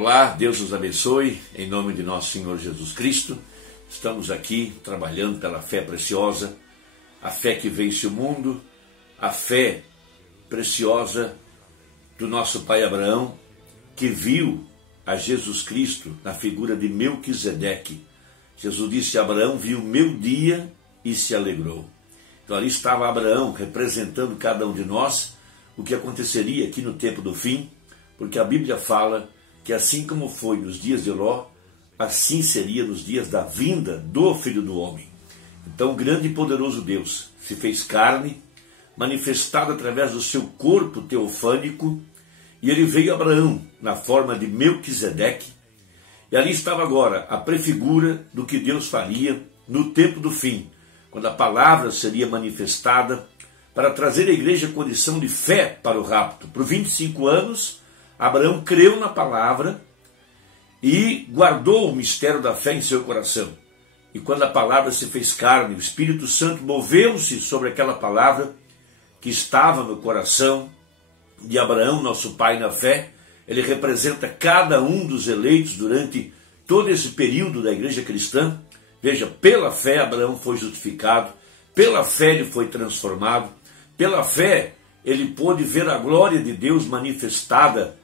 Olá, Deus nos abençoe, em nome de nosso Senhor Jesus Cristo. Estamos aqui trabalhando pela fé preciosa, a fé que vence o mundo, a fé preciosa do nosso pai Abraão, que viu a Jesus Cristo na figura de Melquisedeque. Jesus disse: Abraão viu o meu dia e se alegrou. Então ali estava Abraão representando cada um de nós, o que aconteceria aqui no tempo do fim, porque a Bíblia fala que assim como foi nos dias de Ló, assim seria nos dias da vinda do Filho do Homem. Então o grande e poderoso Deus se fez carne, manifestado através do seu corpo teofânico, e ele veio a Abraão na forma de Melquisedeque, e ali estava agora a prefigura do que Deus faria no tempo do fim, quando a palavra seria manifestada para trazer à igreja condição de fé para o rapto. Por 25 anos, Abraão creu na palavra e guardou o mistério da fé em seu coração. E quando a palavra se fez carne, o Espírito Santo moveu-se sobre aquela palavra que estava no coração de Abraão, nosso pai na fé. Ele representa cada um dos eleitos durante todo esse período da igreja cristã. Veja, pela fé Abraão foi justificado, pela fé ele foi transformado, pela fé ele pôde ver a glória de Deus manifestada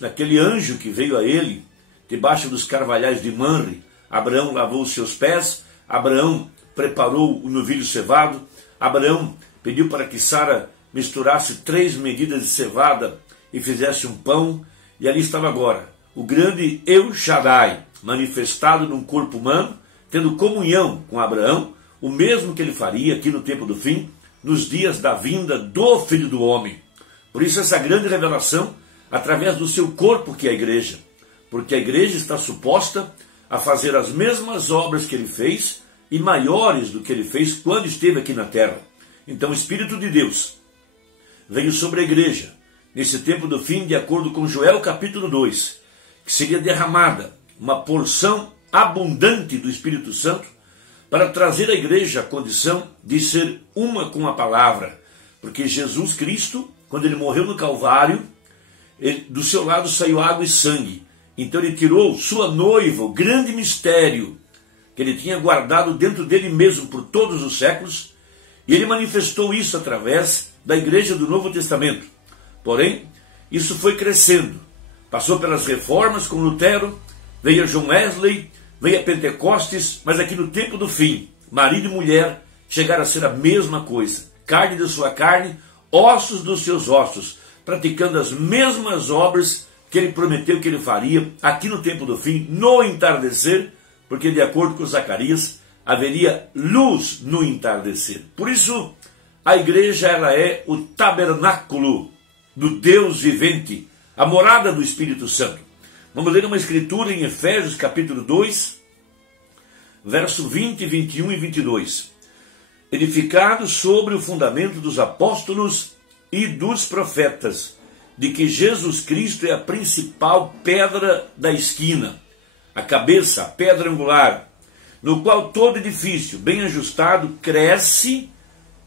naquele anjo que veio a ele, debaixo dos carvalhais de Manre. Abraão lavou os seus pés, Abraão preparou o novilho cevado, Abraão pediu para que Sara misturasse 3 medidas de cevada e fizesse um pão, e ali estava agora o grande El Shaddai, manifestado num corpo humano, tendo comunhão com Abraão, o mesmo que ele faria aqui no tempo do fim, nos dias da vinda do Filho do Homem. Por isso essa grande revelação, através do seu corpo, que é a igreja, porque a igreja está suposta a fazer as mesmas obras que ele fez e maiores do que ele fez quando esteve aqui na terra. Então o Espírito de Deus veio sobre a igreja nesse tempo do fim, de acordo com Joel capítulo 2, que seria derramada uma porção abundante do Espírito Santo para trazer à igreja a condição de ser uma com a palavra, porque Jesus Cristo, quando ele morreu no Calvário, do seu lado saiu água e sangue. Então ele tirou sua noiva, o grande mistério que ele tinha guardado dentro dele mesmo por todos os séculos, e ele manifestou isso através da igreja do Novo Testamento. Porém, isso foi crescendo, passou pelas reformas com Lutero, veio a John Wesley, veio a Pentecostes, mas aqui no tempo do fim, marido e mulher chegaram a ser a mesma coisa, carne da sua carne, ossos dos seus ossos, praticando as mesmas obras que ele prometeu que ele faria aqui no tempo do fim, no entardecer, porque de acordo com Zacarias, haveria luz no entardecer. Por isso, a igreja ela é o tabernáculo do Deus vivente, a morada do Espírito Santo. Vamos ler uma escritura em Efésios capítulo 2, verso 20, 21 e 22. Edificado sobre o fundamento dos apóstolos e dos profetas, de que Jesus Cristo é a principal pedra da esquina, a cabeça, a pedra angular, no qual todo edifício bem ajustado cresce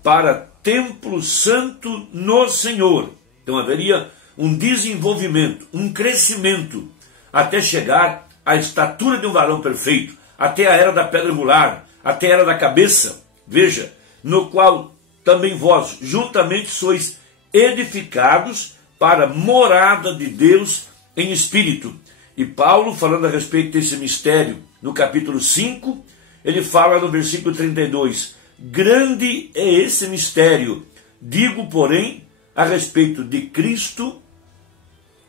para templo santo no Senhor. Então haveria um desenvolvimento, um crescimento, até chegar à estatura de um varão perfeito, até a era da pedra angular, até a era da cabeça. Veja, no qual também vós juntamente sois edificados para a morada de Deus em espírito. E Paulo, falando a respeito desse mistério, no capítulo 5, ele fala no versículo 32, grande é esse mistério, digo, porém, a respeito de Cristo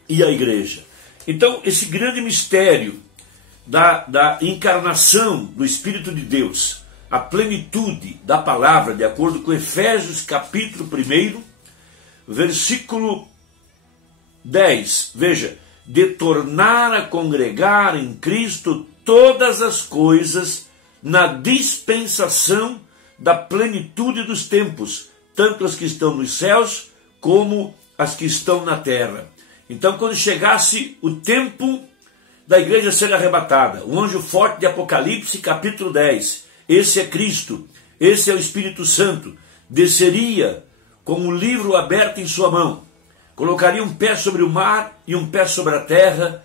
e a igreja. Então, esse grande mistério da encarnação do Espírito de Deus, a plenitude da palavra, de acordo com Efésios capítulo 1, versículo 10, veja, de tornar a congregar em Cristo todas as coisas na dispensação da plenitude dos tempos, tanto as que estão nos céus como as que estão na terra. Então, quando chegasse o tempo da igreja ser arrebatada, o anjo forte de Apocalipse capítulo 10, esse é Cristo, esse é o Espírito Santo, desceria com o livro aberto em sua mão, colocaria um pé sobre o mar e um pé sobre a terra,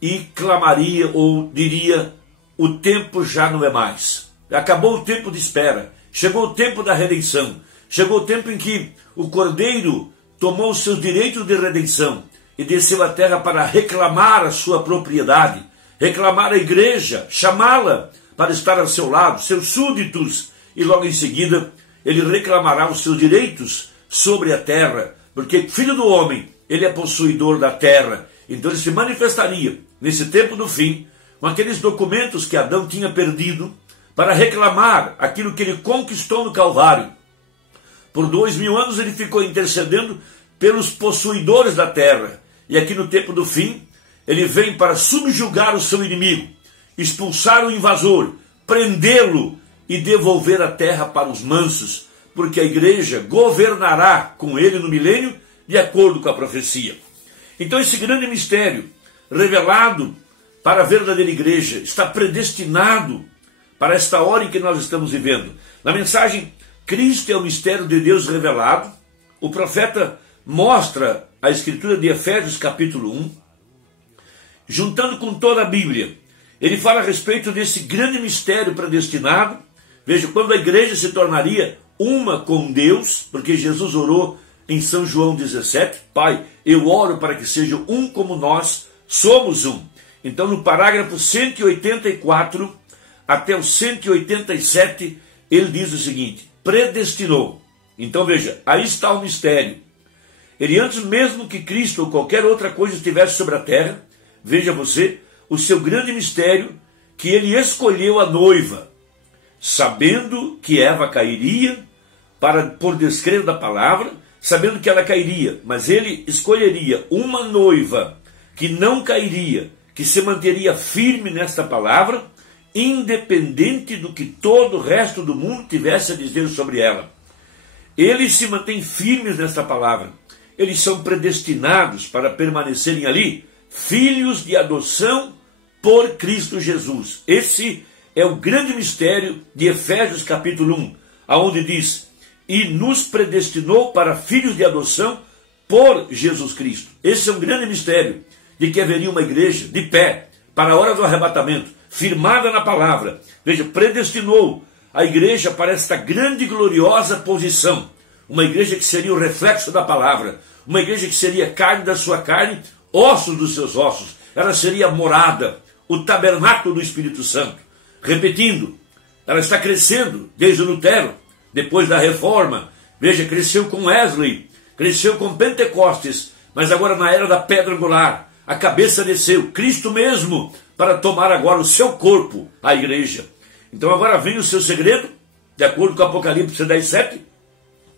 e clamaria ou diria: o tempo já não é mais. Acabou o tempo de espera. Chegou o tempo da redenção. Chegou o tempo em que o Cordeiro tomou os seus direitos de redenção e desceu à terra para reclamar a sua propriedade, reclamar a igreja, chamá-la para estar ao seu lado, seus súditos, e logo em seguida ele reclamará os seus direitos sobre a terra, porque filho do homem, ele é possuidor da terra. Então ele se manifestaria nesse tempo do fim, com aqueles documentos que Adão tinha perdido, para reclamar aquilo que ele conquistou no Calvário. Por 2000 anos ele ficou intercedendo pelos possuidores da terra. E aqui no tempo do fim, ele vem para subjugar o seu inimigo, expulsar o invasor, prendê-lo e devolver a terra para os mansos, porque a igreja governará com ele no milênio, de acordo com a profecia. Então esse grande mistério, revelado para a verdadeira igreja, está predestinado para esta hora em que nós estamos vivendo. Na mensagem, Cristo é o mistério de Deus revelado. O profeta mostra a escritura de Efésios capítulo 1, juntando com toda a Bíblia. Ele fala a respeito desse grande mistério predestinado. Veja, quando a igreja se tornaria uma com Deus, porque Jesus orou em São João 17, Pai, eu oro para que sejam um como nós somos um. Então no parágrafo 184 até o 187, ele diz o seguinte: predestinou. Então veja, aí está o mistério. Ele, antes mesmo que Cristo ou qualquer outra coisa estivesse sobre a terra, veja você, o seu grande mistério, que ele escolheu a noiva, sabendo que Eva cairia, por descrer da palavra, sabendo que ela cairia, mas ele escolheria uma noiva que não cairia, que se manteria firme nesta palavra, independente do que todo o resto do mundo tivesse a dizer sobre ela. Eles se mantêm firmes nesta palavra. Eles são predestinados para permanecerem ali, filhos de adoção por Cristo Jesus. Esse é o grande mistério de Efésios capítulo 1, aonde diz: e nos predestinou para filhos de adoção por Jesus Cristo. Esse é um grande mistério, de que haveria uma igreja de pé para a hora do arrebatamento, firmada na palavra. Veja, predestinou a igreja para esta grande e gloriosa posição. Uma igreja que seria o reflexo da palavra. Uma igreja que seria carne da sua carne, ossos dos seus ossos. Ela seria a morada, o tabernáculo do Espírito Santo. Repetindo, ela está crescendo desde Lutero, depois da Reforma. Veja, cresceu com Wesley, cresceu com Pentecostes, mas agora na era da pedra angular, a cabeça desceu, Cristo mesmo, para tomar agora o seu corpo, a igreja. Então agora vem o seu segredo, de acordo com Apocalipse 10:7,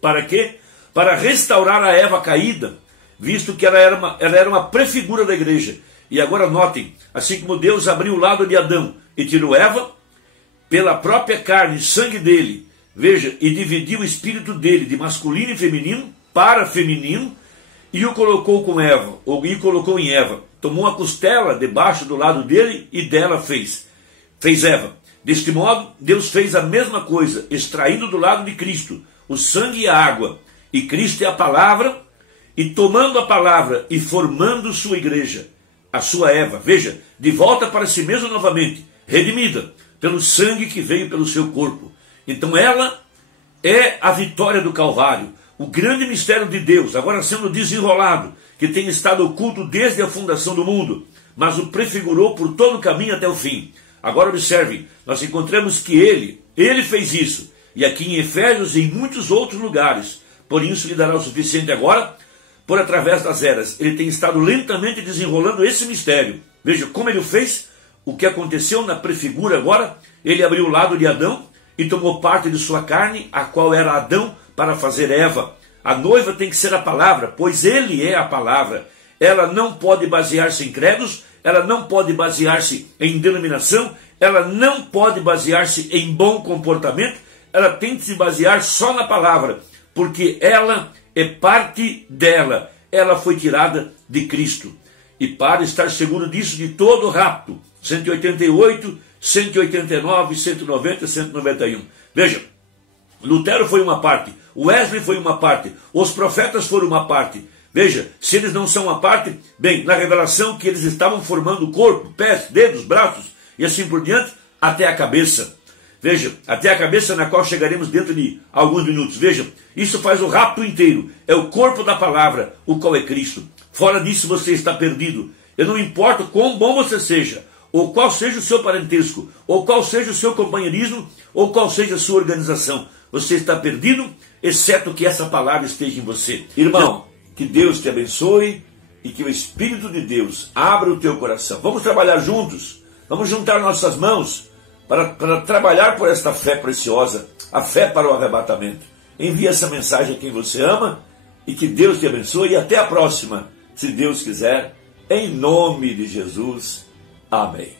para quê? Para restaurar a Eva caída, visto que ela era uma prefigura da igreja. E agora notem, assim como Deus abriu o lado de Adão e tirou Eva, pela própria carne e sangue dele, veja, e dividiu o espírito dele de masculino e feminino para feminino, e o colocou com Eva, ou e colocou em Eva. Tomou uma costela debaixo do lado dele e dela fez Eva. Deste modo, Deus fez a mesma coisa, extraindo do lado de Cristo o sangue e a água. E Cristo é a palavra, e tomando a palavra e formando sua igreja, a sua Eva, veja, de volta para si mesmo novamente, redimida pelo sangue que veio pelo seu corpo. Então ela é a vitória do Calvário, o grande mistério de Deus, agora sendo desenrolado, que tem estado oculto desde a fundação do mundo, mas o prefigurou por todo o caminho até o fim. Agora observem, nós encontramos que ele fez isso, e aqui em Efésios e em muitos outros lugares. Por isso lhe dará o suficiente agora, por através das eras. Ele tem estado lentamente desenrolando esse mistério. Veja como ele o fez, o que aconteceu na prefigura agora. Ele abriu o lado de Adão e tomou parte de sua carne, a qual era Adão, para fazer Eva. A noiva tem que ser a palavra, pois ele é a palavra. Ela não pode basear-se em credos, ela não pode basear-se em denominação, ela não pode basear-se em bom comportamento, ela tem que se basear só na palavra, porque ela é parte dela, ela foi tirada de Cristo. E para estar seguro disso, de todo o rapto, 188, 189, 190, 191. Veja, Lutero foi uma parte, Wesley foi uma parte, os profetas foram uma parte, Veja, se eles não são uma parte, bem, na revelação que eles estavam formando o corpo, pés, dedos, braços e assim por diante, até a cabeça. Veja, até a cabeça na qual chegaremos dentro de alguns minutos. Veja, isso faz o rapto inteiro. É o corpo da palavra, o qual é Cristo. Fora disso você está perdido. Eu não importo quão bom você seja, ou qual seja o seu parentesco, ou qual seja o seu companheirismo, ou qual seja a sua organização. Você está perdido, exceto que essa palavra esteja em você. Irmão, que Deus te abençoe e que o Espírito de Deus abra o teu coração. Vamos trabalhar juntos, vamos juntar nossas mãos para trabalhar por esta fé preciosa, a fé para o arrebatamento. Envie essa mensagem a quem você ama e que Deus te abençoe e até a próxima, se Deus quiser, em nome de Jesus. Amém.